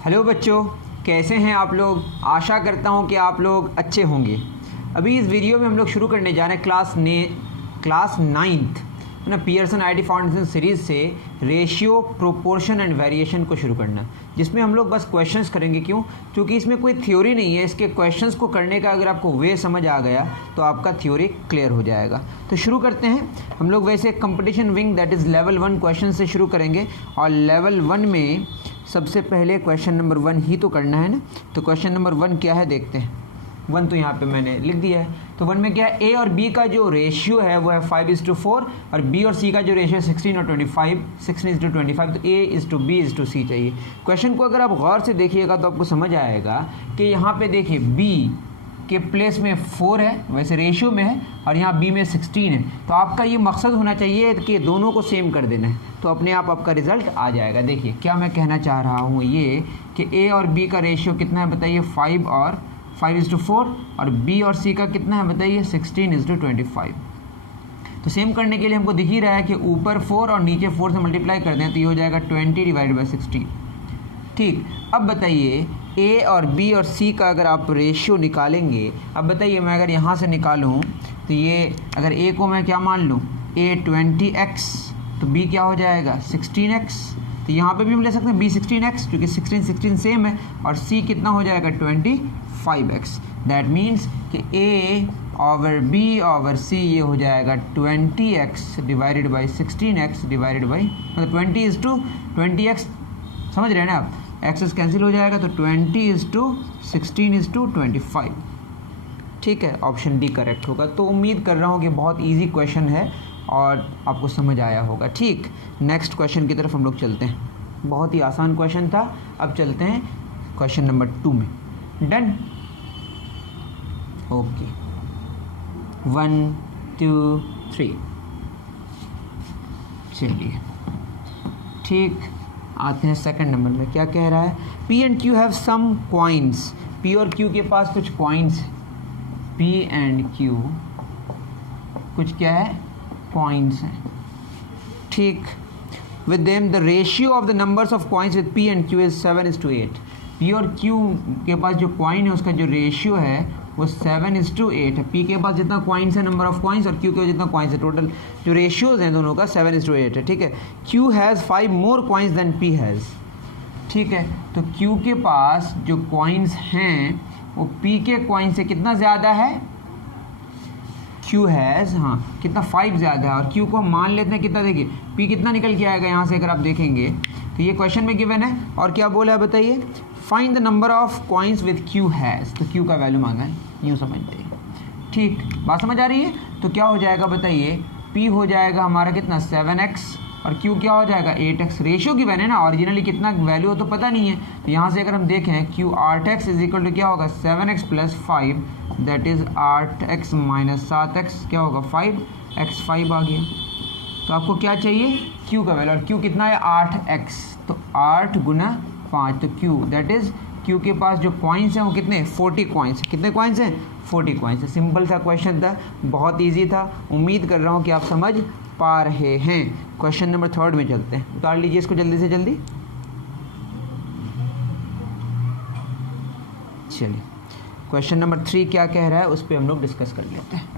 Hello बच्चों, कैसे हैं आप लोग। आशा करता हूं कि आप लोग अच्छे होंगे। अभी इस वीडियो में हम लोग शुरू करने जा रहे हैं क्लास नाइन्थ है ना, पियर्सन आईडी फाउंडेशन सीरीज़ से रेशियो, प्रोपोर्शन एंड वेरिएशन को शुरू करना, जिसमें हम लोग बस क्वेश्चंस करेंगे। क्यों? क्योंकि इसमें कोई थ्योरी नहीं है। इसके क्वेश्चंस को करने का अगर आपको वे समझ आ गया तो आपका थ्योरी क्लियर हो जाएगा। तो शुरू करते हैं। हम लोग वैसे competition wing that is level 1 question से शुरू करेंगे, और लेवल 1 में सबसे पहले क्वेश्चन नंबर 1 ही तो करना है ना। तो क्वेश्चन नंबर 1 क्या है देखते हैं। 1 तो यहाँ पे मैंने लिख दिया है। तो 1 में क्या है, ए और बी का जो रेशियो है वो है 5:4, और बी और सी का जो रेशियो है 16 और 25, 16:25। तो A:B:C चाहिए। क्वेश्चन को अगर आप गौर से देखिएगा तो आपको समझ आएगा कि यहाँ पे देखिए बी के प्लेस में 4 है, वैसे रेशियो में है, और यहाँ बी में 16 है। तो आपका ये मकसद होना चाहिए कि दोनों को सेम कर देना है, तो अपने आप आपका रिजल्ट आ जाएगा। देखिए क्या मैं कहना चाह रहा हूँ ये कि ए और बी का रेशियो कितना है बताइए, 5:4, और बी और सी का कितना है बताइए, 16:25। तो सेम करने के लिए हमको दिख ही रहा है कि ऊपर 4 और नीचे 4 से मल्टीप्लाई कर दें तो ये हो जाएगा 20/16। ठीक, अब बताइए ए और बी और सी का अगर आप रेशियो निकालेंगे, अब बताइए मैं अगर यहाँ से निकालूँ तो ये अगर ए को मैं क्या मान लूँ, ए 20x, तो बी क्या हो जाएगा 16x। तो यहाँ पे भी हम ले सकते हैं बी 16x, क्योंकि 16 सेम है, और सी कितना हो जाएगा 25x। दैट मीन्स कि ए ओवर बी ओवर सी ये हो जाएगा 20x divided by 16x divided by, मतलब 20:20x। समझ रहे हैं ना आप, एक्सेस कैंसिल हो जाएगा, तो 20:16:25। ठीक है, ऑप्शन डी करेक्ट होगा। तो उम्मीद कर रहा हूँ कि बहुत इजी क्वेश्चन है और आपको समझ आया होगा। ठीक, नेक्स्ट क्वेश्चन की तरफ हम लोग चलते हैं। बहुत ही आसान क्वेश्चन था। अब चलते हैं क्वेश्चन नंबर 2 में। Done, okay, 1 2 3। चलिए ठीक, आते हैं सेकंड नंबर में। क्या कह रहा है, P and Q have some coins. P और क्यू के पास कुछ कॉइन्स, पी एंड क्यू कुछ क्या है, कॉइन्स हैं। ठीक, with them the ratio of the numbers of coins with P and Q is 7:8। P और क्यू के पास जो कॉइन है उसका जो रेशियो है वो 7:8 है। पी के पास जितना कॉइन्स है, नंबर ऑफ कॉइन्स, और क्यू के पास जितना कॉइन्स है, टोटल जो रेशियोज हैं दोनों का 7:8 है। ठीक है, Q has 5 more coins than P has. ठीक है, तो क्यू के पास जो कॉइन्स हैं वो पी के कॉइन से कितना ज़्यादा है, क्यू हैज़, हाँ कितना 5 ज़्यादा है, और क्यू को हम मान लेते हैं कितना। देखिए पी कितना निकल के आएगा यहाँ से अगर आप देखेंगे तो ये क्वेश्चन में गिवन है, और क्या बोला है बताइए, find the number of coins with Q has. तो क्यू का वैल्यू मांगा है, यूँ समझ जाइए। ठीक, बात समझ आ रही है। तो क्या हो जाएगा बताइए, पी हो जाएगा हमारा कितना 7x, और क्यू क्या हो जाएगा 8x। रेशियो की वैल्यू ना, ओरिजिनली कितना वैल्यू हो तो पता नहीं है। तो यहाँ से अगर हम देखें Q 8x is equal to क्या होगा 7x + 5, that is 8x - 7x क्या होगा 5x, 5 आ गया। तो आपको क्या चाहिए, क्यू का वैल्यू, और क्यू कितना है 8x, तो 8 × 5, तो क्यू दैट इज़, क्यू के पास जो कॉइन्स हैं वो कितने 40 कॉइन्स। कितने कॉइन्स हैं 40 कॉइन्स। सिंपल सा क्वेश्चन था, बहुत ईजी था। उम्मीद कर रहा हूँ कि आप समझ पा रहे हैं। क्वेश्चन नंबर 3 में चलते हैं। उतार लीजिए इसको जल्दी से जल्दी। चलिए क्वेश्चन नंबर 3 क्या कह रहा है उस पर हम लोग डिस्कस कर लेते हैं।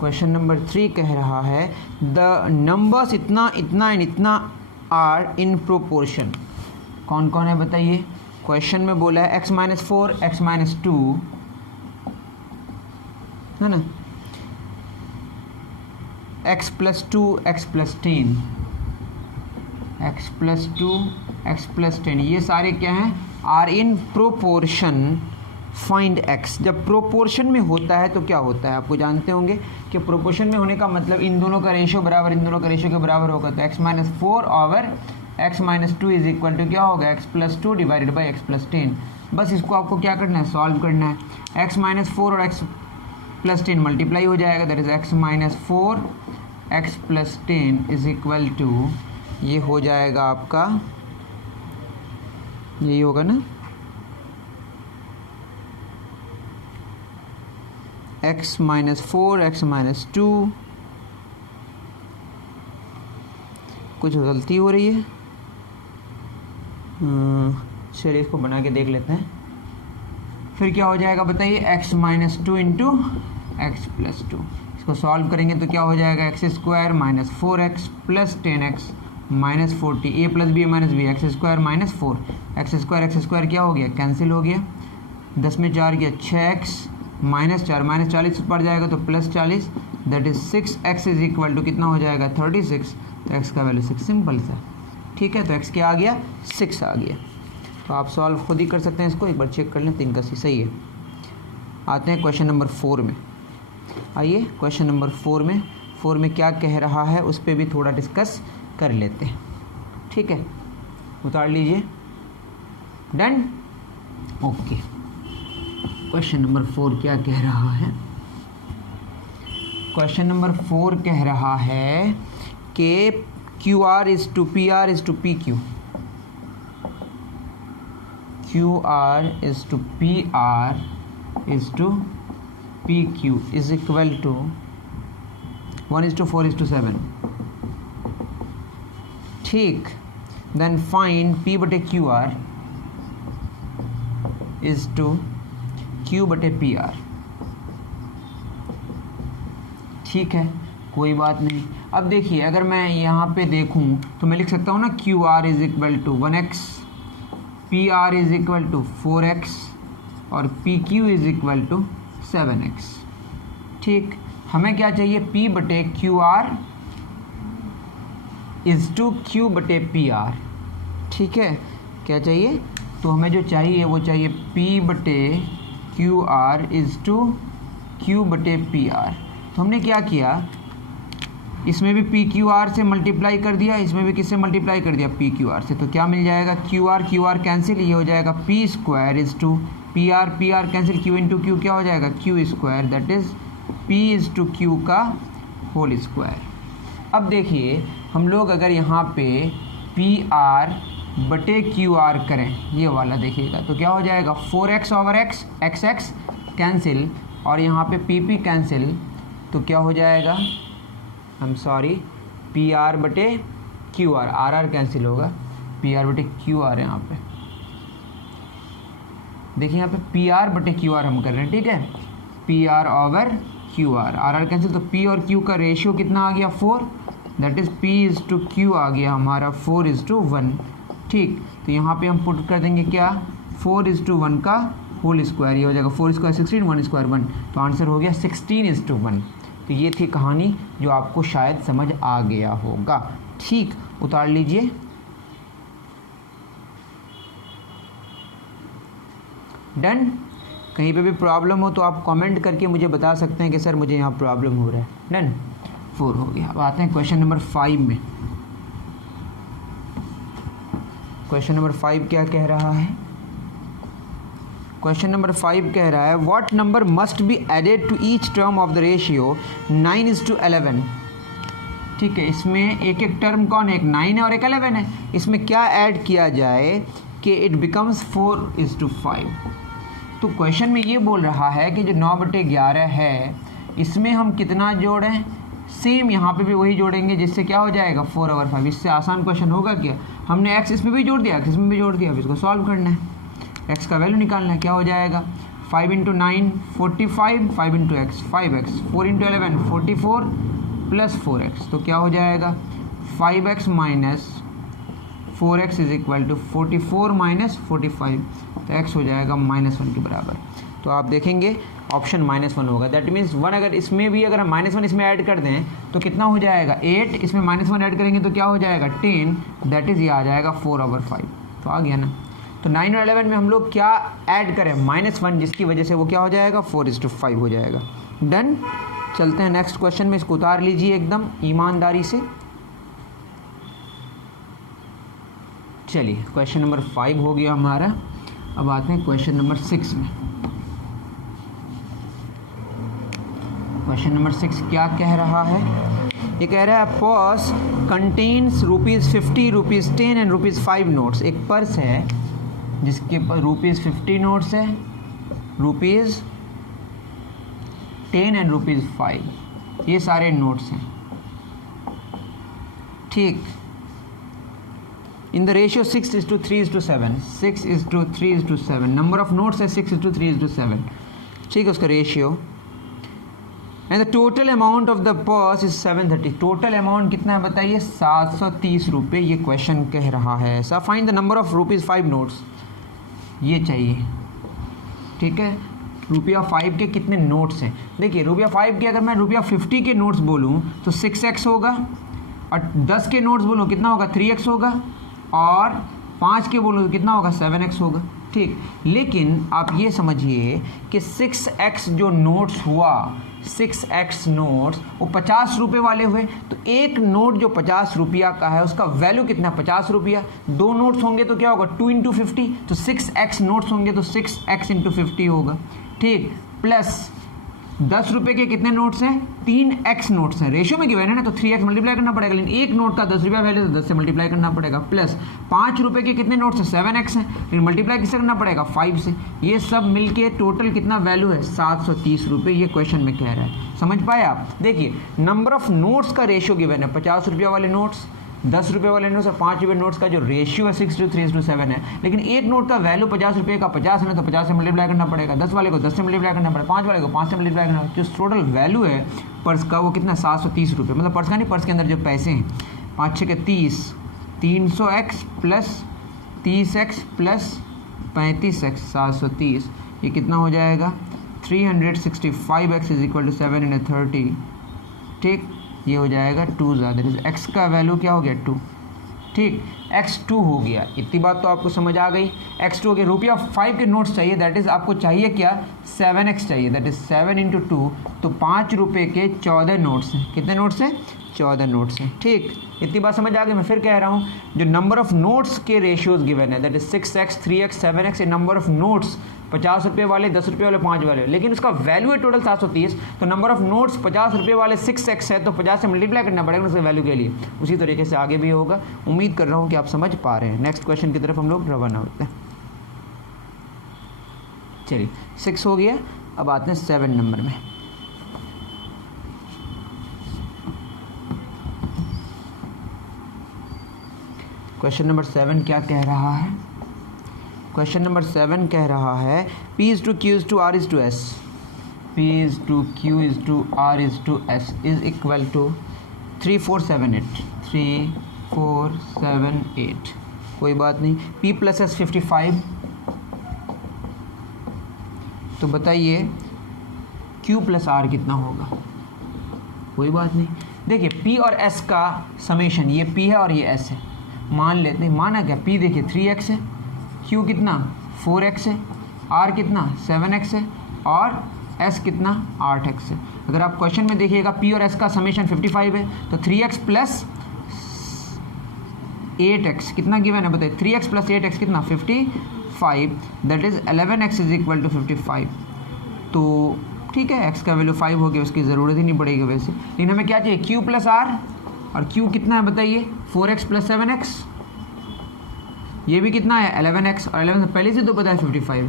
क्वेश्चन नंबर 3 कह रहा है द नंबर्स इतना इतना एंड इतना आर इन प्रोपोर्शन। कौन कौन है बताइए। क्वेश्चन में बोला है x - 4, x - 2 है ना, x + 2, x + 10, x + 2, x + 10, ये सारे क्या हैं, are in proportion find x। जब प्रोपोर्शन में होता है तो क्या होता है, आपको जानते होंगे कि प्रोपोर्शन में होने का मतलब इन दोनों का रेशियो बराबर इन दोनों का रेशियो के बराबर होगा। तो x - 4 over x - 2 is equal to क्या होगा x + 2 डिवाइडेड बाई x + 10। बस इसको आपको क्या करना है, सॉल्व करना है। x - 4 और x + 10 मल्टीप्लाई हो जाएगा, that is x - 4 x + 10 is equal to, ये हो जाएगा आपका, यही होगा ना, x - 4 x - 2 कुछ गलती हो रही है। चलिए इसको बना के देख लेते हैं। फिर क्या हो जाएगा बताइए, x minus 2 into x plus 2। इसको सॉल्व करेंगे तो क्या हो जाएगा, x square minus 4x plus 10x minus 40, a plus b minus b, x square minus 4, x square क्या हो गया, कैंसिल हो गया। 10 में 4 गया 6x माइनस 4, माइनस 40 पड़ जाएगा तो plus 40, that is 6x is equal to कितना हो जाएगा 36। तो x का वैल्यू 6, सिंपल सा। ठीक है, तो x क्या आ गया, 6 आ गया। तो आप सॉल्व खुद ही कर सकते हैं इसको, एक बार चेक कर लें। 3 का सही है। आते हैं क्वेश्चन नंबर 4 में। आइए क्वेश्चन नंबर 4 में क्या कह रहा है उस पर भी थोड़ा डिस्कस कर लेते हैं। ठीक है, उतार लीजिए। Done, okay. क्वेश्चन नंबर 4 क्या कह रहा है, क्वेश्चन नंबर 4 कह रहा है कि QR is to PR is to PQ, QR is to PR is to PQ is equal to 1:4:7। ठीक, देन फाइंड P बटे QR इज टू Q बटे PR। ठीक है, कोई बात नहीं। अब देखिए, अगर मैं यहाँ पे देखूँ तो मैं लिख सकता हूँ ना, QR is equal to 1x, PR is equal to 4x और PQ is equal to 7x। ठीक, हमें क्या चाहिए, P बटे QR इज टू Q बटे PR। ठीक है, क्या चाहिए, तो हमें जो चाहिए वो चाहिए P बटे QR इज टू Q बटे PR। तो हमने क्या किया, इसमें भी PQR से मल्टीप्लाई कर दिया, इसमें भी किससे मल्टीप्लाई कर दिया, PQR से। तो क्या मिल जाएगा, QR कैंसिल, ये हो जाएगा P square is to PR cancel, Q into Q क्या हो जाएगा, Q square, that is P is to Q का होल स्क्वायर। अब देखिए, हम लोग अगर यहाँ पे PR बटे QR करें, ये वाला देखिएगा, तो क्या हो जाएगा 4x over x, x cancel, और यहाँ पे PP कैंसिल, तो क्या हो जाएगा, PR बटे QR, RR कैंसिल होगा, PR बटे QR है यहाँ पे। देखिए यहाँ पे PR बटे QR हम कर रहे हैं। ठीक है, PR over QR, RR cancel, तो P और Q का रेशियो कितना आ गया, 4, that is P is to Q आ गया हमारा 4 इज टू 1। ठीक, तो यहाँ पे हम पुट कर देंगे क्या, 4 इज टू 1 का होल स्क्वायर, ये हो जाएगा 4 स्क्वायर 16, 1 स्क्वायर 1, तो आंसर हो गया 16 इज टू 1। तो ये थी कहानी जो आपको शायद समझ आ गया होगा। ठीक, उतार लीजिए। डन। कहीं पे भी प्रॉब्लम हो तो आप कमेंट करके मुझे बता सकते हैं कि सर मुझे यहाँ प्रॉब्लम हो रहा है। डन, 4 हो गया। अब आते हैं क्वेश्चन नंबर 5 में। क्वेश्चन नंबर 5 क्या कह रहा है, क्वेश्चन नंबर 5 कह रहा है what number must be added to each term of the ratio 9:11। ठीक है, इसमें एक एक टर्म कौन है, एक 9 है और एक 11 है। इसमें क्या ऐड किया जाए कि इट बिकम्स 4:5। तो क्वेश्चन में ये बोल रहा है कि जो 9/11 है इसमें हम कितना जोड़ें, सेम यहाँ पे भी वही जोड़ेंगे, जिससे क्या हो जाएगा 4/5। इससे आसान क्वेश्चन होगा क्या, हमने x इसमें भी जोड़ दिया, x इसमें भी जोड़ दिया। अब इसको सॉल्व करना है, x का वैल्यू निकालना है। क्या हो जाएगा 5 × 9 45, 5 × x 5x, 4 × 11 44 प्लस 4x, तो क्या हो जाएगा 5x minus 4x is equal to 44 minus 45, तो x हो जाएगा -1 के बराबर। तो आप देखेंगे ऑप्शन -1 होगा। दैट मीन्स 1 अगर इसमें भी अगर हम -1 इसमें ऐड कर दें तो कितना हो जाएगा 8, इसमें -1 ऐड करेंगे तो क्या हो जाएगा 10, दैट इज़ ये आ जाएगा 4/5। तो आ गया ना। तो 9 और 11 में हम लोग क्या ऐड करें, -1, जिसकी वजह से वो क्या हो जाएगा 4:5 हो जाएगा। डन। चलते हैं नेक्स्ट क्वेश्चन में, इसको उतार लीजिए एकदम ईमानदारी से। चलिए क्वेश्चन नंबर 5 हो गया हमारा। अब आते हैं क्वेश्चन नंबर 6 में। क्वेश्चन नंबर 6 क्या कह रहा है, ये कह रहा है पर्स कंटेन्स ₹50, ₹10 एंड ₹5 नोट्स। एक पर्स है जिसके पर ₹50 नोट्स है, ₹10 एंड ₹5, ये सारे नोट्स हैं। ठीक, in the ratio 6:3:7, 6:3:7, number of notes है 6:3:7, ठीक है, उसका ratio. And the total amount of the purse is 730, total amount कितना है बताइए, 730 रुपये, ये क्वेश्चन कह रहा है ऐसा। Find the number of rupees 5 notes, ये चाहिए, ठीक है। ₹5 के कितने नोट्स हैं, देखिए ₹5 के अगर मैं ₹50 के नोट्स बोलूँ तो 6x होगा, और 10 के नोट्स बोलूँ कितना होगा, 3x होगा, और 5 के बोलूँ तो कितना होगा, 7x होगा, ठीक। लेकिन आप ये समझिए कि 6x जो नोट्स हुआ, 6x नोट्स वो 50 रुपये वाले हुए, तो एक नोट जो 50 रुपया का है उसका वैल्यू कितना, 50 रुपया। 2 नोट्स होंगे तो क्या होगा, 2 × 50, तो 6x नोट्स होंगे तो 6x × 50 होगा, ठीक। प्लस 10 रुपये के कितने नोट्स हैं, 3x नोट्स हैं, रेशियो में गिवन है ना, तो 3x मल्टीप्लाई करना पड़ेगा, लेकिन एक नोट का 10 रुपया वैल्यू तो 10 से मल्टीप्लाई करना पड़ेगा। प्लस 5 रुपये के कितने नोट्स हैं, 7x हैं, लेकिन मल्टीप्लाई किससे करना पड़ेगा, 5 से। ये सब मिलके टोटल कितना वैल्यू है, 730 रुपये, ये क्वेश्चन में कह रहा है। समझ पाए आप। देखिए नंबर ऑफ नोट्स का रेशियो गिवन है, 50 रुपया वाले नोट्स, 10 रुपये वाले नोट्स और 5 रुपये नोट्स का जो रेशियो है 6:3:7 है, लेकिन एक नोट का वैल्यू 50 रुपये का 50 है, तो 50 से मल्टीप्लाई करना पड़ेगा, 10 वाले को 10 से मल्टीप्लाई करना पड़ेगा, 5 वाले को 5 से मल्टीप्लाई करना पड़ेगा। जो टोटल वैल्यू है पर्स का वो कितना, 730 रुपये, मतलब पर्स का नहीं, पर्स के अंदर जो पैसे हैं, 5 6 के 30, 300x plus 30x plus 35x, 730, ये कितना हो जाएगा, 365x = 7 × 30, ठीक। ये हो जाएगा 2 ज़्यादा, x का वैल्यू क्या हो गया, 2, ठीक, x2 हो गया। इतनी बात तो आपको समझ आ गई। x2 हो गया। ₹5 के नोट्स चाहिए, दैट इज़ आपको चाहिए क्या, 7x चाहिए, दैट इज़ 7 × 2, तो 5 रुपये के 14 नोट्स हैं। कितने नोट्स हैं, 14 नोट्स हैं, ठीक। इतनी बात समझ आ गई। मैं फिर कह रहा हूँ, जो नंबर ऑफ नोट्स के रेशियोज गिवन है, that is 6x, 3x, 7x, A number of notes 50 रुपये वाले, 10 रुपये वाले, 5 वाले, लेकिन उसका वैल्यू है टोटल 730, तो नंबर ऑफ नोट्स 50 रुपये वाले 6x है, तो 50 से मल्टीप्लाई करना पड़ेगा उसके वैल्यू के लिए। उसी तरीके से आगे भी होगा। उम्मीद कर रहा हूँ कि आप समझ पा रहे हैं। नेक्स्ट क्वेश्चन की तरफ हम लोग रवाना होते हैं। चलिए 6 हो गया, अब आते हैं 7 नंबर में। क्वेश्चन नंबर 7 क्या कह रहा है, क्वेश्चन नंबर 7 कह रहा है P/Q/R/S, P/Q/R/S is equal to 3478, 3478, कोई बात नहीं। P + S 55, तो बताइए Q + R कितना होगा, कोई बात नहीं। देखिए P और S का समेशन, ये P है और ये S है, मान लेते हैं। माना क्या, P देखिए 3x है, Q कितना 4x है, R कितना 7x है, और S कितना 8x है। अगर आप क्वेश्चन में देखिएगा P और S का समेशन 55 है, तो 3x + 8x कितना गिवन है बताइए, 3x + 8x कितना 55, दैट इज़ 11x = 55। तो ठीक है, x का वैल्यू 5 हो गया, उसकी ज़रूरत ही नहीं पड़ेगी वैसे। लेकिन हमें क्या चाहिए, Q + R, और Q कितना है बताइए, 4x + 7x, ये भी कितना है 11x, और 11 से पहले से तो पता है 55।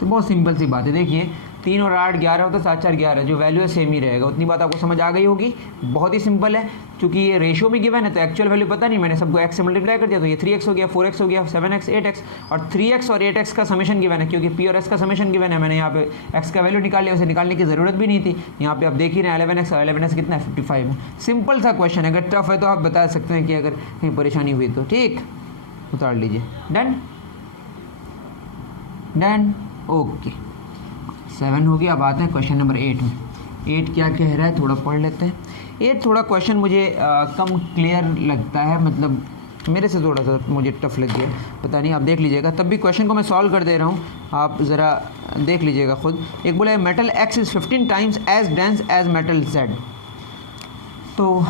तो बहुत सिंपल सी बात है। देखिए 3 और 8 11 होता है, 7 4 11, जो वैल्यू है सेम ही रहेगा। उतनी बात आपको समझ आ गई होगी। बहुत ही सिंपल है, क्योंकि ये रेशियो में गिवन है तो एक्चुअल वैल्यू पता नहीं, मैंने सबको x से मल्टीप्लाई कर दिया, तो ये 3x हो गया, 4x हो गया, 7x 8x, और 3x और 8x का समेशन गिवन है, क्योंकि P और S का समेशन गिवन है। मैंने यहाँ पे x का वैल्यू निकाल लिया, उसे निकालने की ज़रूरत भी नहीं थी। यहाँ पे आप देख ही रहे हैं 11x, और 11x कितना है 55 है। सिंपल सा क्वेश्चन है, अगर टफ है तो आप बता सकते हैं कि अगर कहीं परेशानी हुई तो। ठीक, उतार लीजिए। Done done, okay. 7 हो गया। अब आते हैं क्वेश्चन नंबर 8 में। 8 क्या कह रहा है थोड़ा पढ़ लेते हैं। 8 थोड़ा क्वेश्चन मुझे कम क्लियर लगता है, मतलब मेरे से थोड़ा सा मुझे टफ लग गया, पता नहीं, आप देख लीजिएगा। तब भी क्वेश्चन को मैं सॉल्व कर दे रहा हूँ, आप ज़रा देख लीजिएगा खुद। एक बोला है metal X is 15 times as dense as metal Z। तो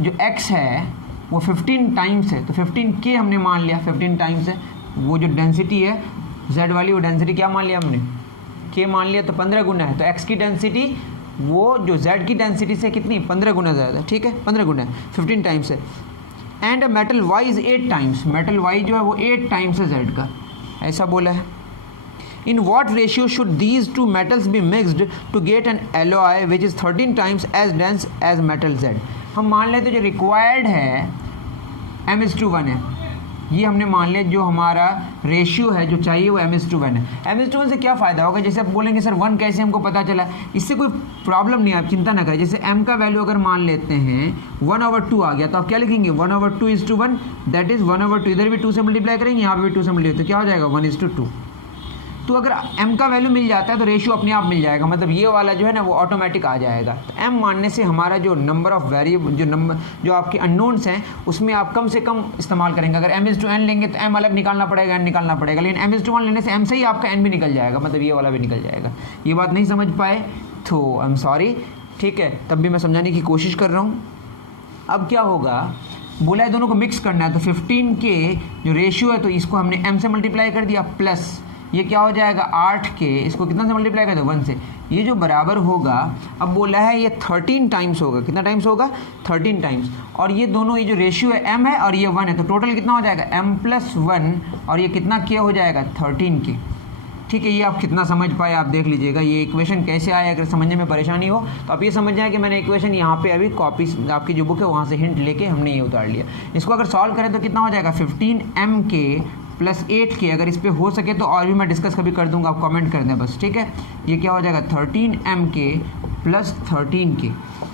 जो X है वो 15 टाइम्स है, तो 15K हमने मान लिया, 15 टाइम्स है। वो जो डेंसिटी है Z वाली, वो डेंसिटी क्या मान लिया हमने, K मान लिया, तो 15 गुना है। तो X की डेंसिटी वो जो Z की डेंसिटी से कितनी, 15 गुना ज़्यादा। ठीक है, 15 गुना है, 15 टाइम्स है। And metal Y is 8 times, metal Y जो है वो 8 टाइम्स है Z का, ऐसा बोला है। In what ratio should these two metals be mixed to get an alloy which is 13 times as dense as metal Z। हम मान लेते जो रिक्वायर्ड है m:1 है, ये हमने मान लिया जो हमारा रेशियो है जो चाहिए वो m:1 है। m:1 से क्या फ़ायदा होगा, जैसे आप बोलेंगे सर 1 कैसे हमको पता चला, इससे कोई प्रॉब्लम नहीं है, आप चिंता ना करें। जैसे m का वैल्यू अगर मान लेते हैं 1/2 आ गया तो आप क्या लिखेंगे 1/2:1, दैट इज़ 1/2, इधर भी 2 से मल्टीप्लाई करेंगे, यहाँ पे भी 2 से मल्टीप्लाई, तो क्या हो जाएगा 1:2। तो अगर m का वैल्यू मिल जाता है तो रेशियो अपने आप मिल जाएगा, मतलब ये वाला जो है ना वो ऑटोमेटिक आ जाएगा। तो m मानने से हमारा जो नंबर ऑफ वेरिएबल जो आपके अननोन्स हैं उसमें आप कम से कम इस्तेमाल करेंगे। अगर m:n लेंगे तो m अलग निकालना पड़ेगा, n निकालना पड़ेगा, लेकिन m:1 लेने से m से ही आपका n भी निकल जाएगा, मतलब ये वाला भी निकल जाएगा। ये बात नहीं समझ पाए तो आई एम सॉरी, ठीक है, तब भी मैं समझाने की कोशिश कर रहा हूँ। अब क्या होगा, बोला है दोनों को मिक्स करना है, तो 15 के जो रेशियो है तो इसको हमने m से मल्टीप्लाई कर दिया, प्लस ये क्या हो जाएगा 8 के, इसको कितना से मल्टीप्लाई कर दो 1 से, ये जो बराबर होगा, अब बोला है ये 13 टाइम्स होगा, कितना टाइम्स होगा 13 टाइम्स, और ये दोनों ये जो रेशियो है m है और ये 1 है, तो टोटल कितना हो जाएगा m+1, और ये कितना के हो जाएगा 13 के। ठीक है, ये आप कितना समझ पाए आप देख लीजिएगा, ये इक्वेशन कैसे आया, अगर समझने में परेशानी हो तो आप ये समझ जाए कि मैंने इक्वेशन यहाँ पे अभी कॉपी आपकी जो बुक है वहाँ से हिंट लेके हमने ये उतार लिया। इसको अगर सॉल्व करें तो कितना हो जाएगा 15m के प्लस 8k, अगर इस पर हो सके तो और भी मैं डिस्कस कभी कर दूंगा, आप कमेंट कर दें बस, ठीक है। ये क्या हो जाएगा 13m के प्लस 13k,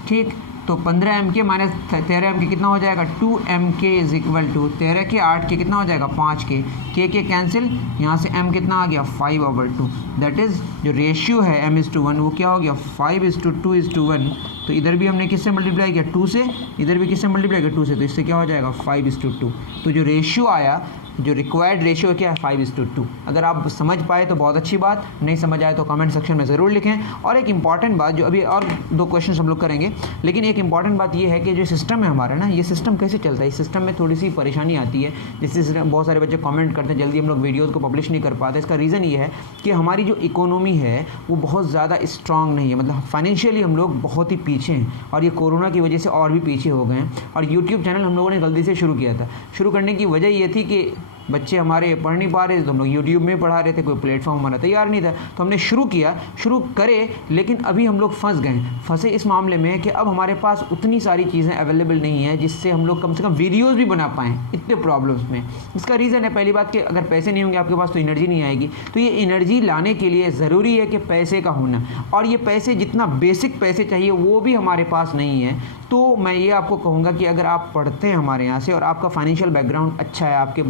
ठीक, तो 15m के माइनस 13m के कितना हो जाएगा 2m के इज इक्वल टू 13 के 8 के कितना हो जाएगा 5 के कैंसिल, यहाँ से m कितना आ गया 5/2, दैट इज़ जो रेशियो है m:1 वो क्या हो गया 5:2:1, तो इधर भी हमने किससे मल्टीप्लाई किया 2 से, इधर भी किससे मल्टीप्लाई किया 2 से, तो इससे क्या हो जाएगा 5:2। तो जो रेशियो आया, जो रिक्वायर्ड रेशियो क्या है 5:2। अगर आप समझ पाए तो बहुत अच्छी बात, नहीं समझ आए तो कमेंट सेक्शन में ज़रूर लिखें। और एक इंपॉर्टेंट बात, जो अभी और 2 क्वेश्चन हम लोग करेंगे, लेकिन एक इंपॉर्टेंट बात ये है कि जो सिस्टम है हमारा ना, ये सिस्टम कैसे चलता है, इस सिस्टम में थोड़ी सी परेशानी आती है, जिससे बहुत सारे बच्चे कमेंट करते हैं जल्दी हम लोग वीडियोज़ को पब्लिश नहीं कर पाते। इसका रीज़न ये है कि हमारी जो इकोनॉमी है वो बहुत ज़्यादा स्ट्रांग नहीं है, मतलब फाइनेंशियली हम लोग बहुत ही पीछे हैं, और ये कोरोना की वजह से और भी पीछे हो गए हैं। और यूट्यूब चैनल हम लोगों ने जल्दी से शुरू किया था, शुरू करने की वजह ये थी कि बच्चे हमारे पढ़ नहीं पा रहे थे, तो हम लोग यूट्यूब में पढ़ा रहे थे, कोई प्लेटफॉर्म हमारा तैयार नहीं था, तो हमने शुरू करे, लेकिन अभी हम लोग फंसे इस मामले में कि अब हमारे पास उतनी सारी चीज़ें अवेलेबल नहीं है जिससे हम लोग कम से कम वीडियोस भी बना पाएँ इतने प्रॉब्लम्स में। इसका रीज़न है पहली बात कि अगर पैसे नहीं होंगे आपके पास तो एनर्जी नहीं आएगी, तो ये एनर्जी लाने के लिए ज़रूरी है कि पैसे का होना, और ये पैसे जितना बेसिक पैसे चाहिए वो भी हमारे पास नहीं है। तो मैं ये आपको कहूँगा कि अगर आप पढ़ते हैं हमारे यहाँ से और आपका फाइनेंशियल बैकग्राउंड अच्छा है, आपके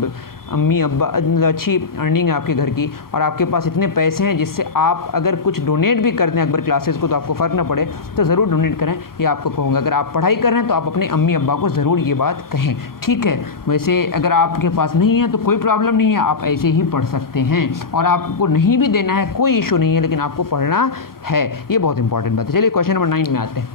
अम्मी अब्बा अच्छी अर्निंग है आपके घर की, और आपके पास इतने पैसे हैं जिससे आप अगर कुछ डोनेट भी करते हैं अकबर क्लासेस को तो आपको फ़र्क ना पड़े, तो ज़रूर डोनेट करें, ये आपको कहूँगा। अगर आप पढ़ाई कर रहे हैं तो आप अपने अम्मी अब्बा को ज़रूर ये बात कहें, ठीक है। वैसे अगर आपके पास नहीं है तो कोई प्रॉब्लम नहीं है, आप ऐसे ही पढ़ सकते हैं, और आपको नहीं भी देना है कोई इशू नहीं है, लेकिन आपको पढ़ना है, ये बहुत इंपॉर्टेंट बात है। चलिए क्वेश्चन नंबर 9 में आते हैं।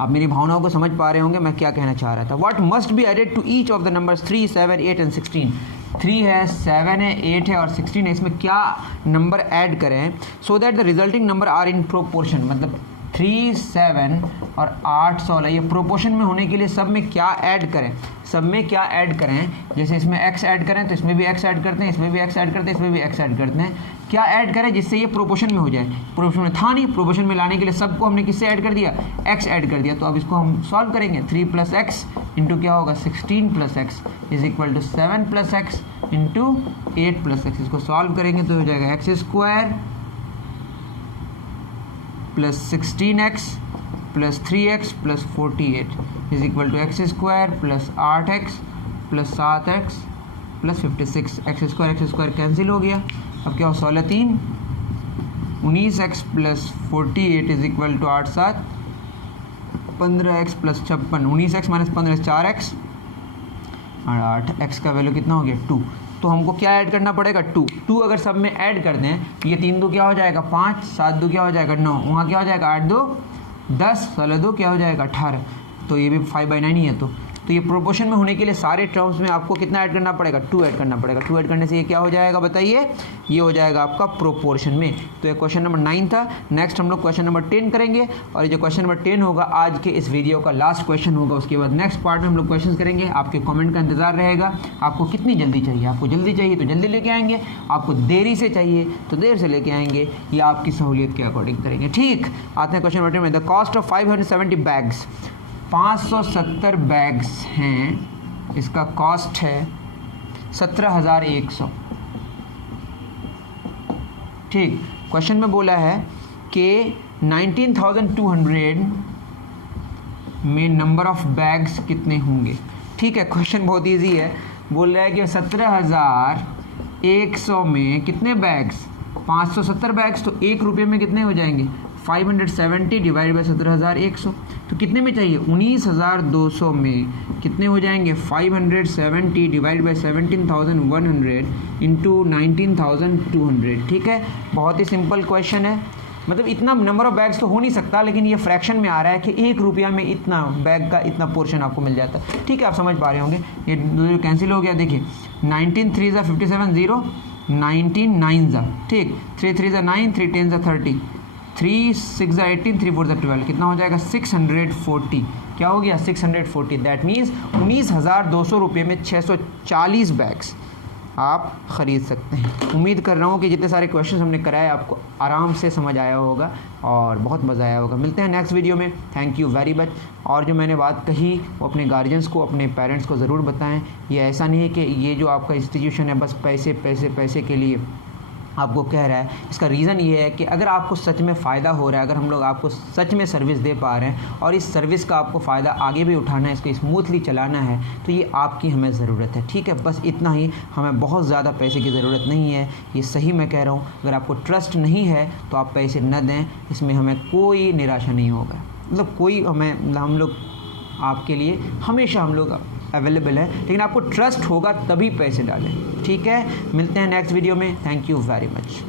आप मेरी भावनाओं को समझ पा रहे होंगे मैं क्या कहना चाह रहा था। What must be added to each of the numbers 3, 7, 8 and 16। 3 है, 7 है, 8 है और 16 है, इसमें क्या नंबर ऐड करें so that the resulting number are in proportion, मतलब 3, 7 और 8, 16 ये प्रोपोर्शन में होने के लिए सब में क्या ऐड करें, सब में क्या ऐड करें। जैसे इसमें x ऐड करें तो इसमें भी x ऐड करते हैं, इसमें भी x ऐड करते हैं, इसमें भी x ऐड करते हैं। क्या ऐड करें जिससे ये प्रोपोर्शन में हो जाए, प्रोपोर्शन में था नहीं, प्रोपोर्शन में लाने के लिए सबको हमने किससे ऐड कर दिया x ऐड कर दिया। तो अब इसको हम सॉल्व करेंगे, 3 + x इंटू क्या होगा 16 + x is equal to 7 + x into 8 + x। इसको सॉल्व करेंगे तो हो जाएगा x² plus 16x plus 3x plus 48 is equal to x² plus 8x plus 7x plus 56। x² cancel हो गया, अब क्या हो 16 3 19x plus 48 is equal to 8 7 15x plus 56, 19x minus 15 4x और 8x का वैल्यू कितना हो गया 2। तो हमको क्या ऐड करना पड़ेगा 2 अगर सब में ऐड कर दें, ये 3 2 क्या हो जाएगा 5, 7 2 क्या हो जाएगा 9, वहाँ क्या हो जाएगा 8 2 10, 16 2 क्या हो जाएगा 18, तो ये भी 5/9 ही है। तो ये प्रोपोर्शन में होने के लिए सारे टर्म्स में आपको कितना ऐड करना पड़ेगा 2 ऐड करना पड़ेगा। 2 ऐड करने से ये क्या हो जाएगा बताइए, ये हो जाएगा आपका प्रोपोर्शन में। तो ये क्वेश्चन नंबर 9 था। नेक्स्ट हम लोग क्वेश्चन नंबर 10 करेंगे, और ये जो क्वेश्चन नंबर 10 होगा आज के इस वीडियो का लास्ट क्वेश्चन होगा। उसके बाद नेक्स्ट पार्ट में हम लोग क्वेश्चन करेंगे, आपके कॉमेंट का इंतजार रहेगा। आपको कितनी जल्दी चाहिए, आपको जल्दी चाहिए तो जल्दी लेके आएंगे, आपको देरी से चाहिए तो देर से लेके आएंगे, ये आपकी सहूलियत के अकॉर्डिंग करेंगे। ठीक, आते हैं क्वेश्चन नंबर 10 में। The cost of 570 bags, 570 bags हैं इसका कॉस्ट है 17,100। ठीक, क्वेश्चन में बोला है कि 19,200 में नंबर ऑफ बैग्स कितने होंगे। ठीक है, क्वेश्चन बहुत इजी है। बोल रहा है कि 17,100 में कितने बैग्स, 570 बैग्स, तो 1 रुपये में कितने हो जाएंगे, 570 डिवाइड बाई 17,100, तो कितने में चाहिए, 19,200 में कितने हो जाएंगे, 570 डिवाइड बाई 17,100 इंटू 19,200। ठीक है, बहुत ही सिंपल क्वेश्चन है। मतलब इतना नंबर ऑफ बैग्स तो हो नहीं सकता, लेकिन ये फ्रैक्शन में आ रहा है कि 1 रुपया में इतना बैग का इतना पोर्शन आपको मिल जाता है। ठीक है, आप समझ पा रहे होंगे। ये कैंसिल हो गया, देखिए 19 3 ज़ा 57 0, 19 9 ज़ा, ठीक, 3 3 ज़ा 9, 3 10 ज़ा 30, 3 6 ज़ा 18, 3 4 ज़ा 12, कितना हो जाएगा 640। क्या हो गया 640। दैट मीन्स 19,200 रुपये में 640 बैग्स आप ख़रीद सकते हैं। उम्मीद कर रहा हूँ कि जितने सारे क्वेश्चन हमने कराए आपको आराम से समझ आया होगा और बहुत मज़ा आया होगा। मिलते हैं नेक्स्ट वीडियो में। Thank you very much. और जो मैंने बात कही वो अपने गार्जियंस को, अपने पेरेंट्स को ज़रूर बताएं। ये ऐसा नहीं है कि ये जो आपका इंस्टीट्यूशन है बस पैसे पैसे पैसे के लिए आपको कह रहा है। इसका रीज़न ये है कि अगर आपको सच में फ़ायदा हो रहा है, अगर हम लोग आपको सच में सर्विस दे पा रहे हैं और इस सर्विस का आपको फ़ायदा आगे भी उठाना है, इसको स्मूथली चलाना है, तो ये आपकी हमें ज़रूरत है। ठीक है, बस इतना ही, हमें बहुत ज़्यादा पैसे की ज़रूरत नहीं है। ये सही मैं कह रहा हूँ। अगर आपको ट्रस्ट नहीं है तो आप पैसे न दें, इसमें हमें कोई निराशा नहीं होगा। मतलब कोई हम लोग आपके लिए हमेशा हम लोग अवेलेबल है, लेकिन आपको ट्रस्ट होगा तभी पैसे डालें। ठीक है, मिलते हैं नेक्स्ट वीडियो में। Thank you very much.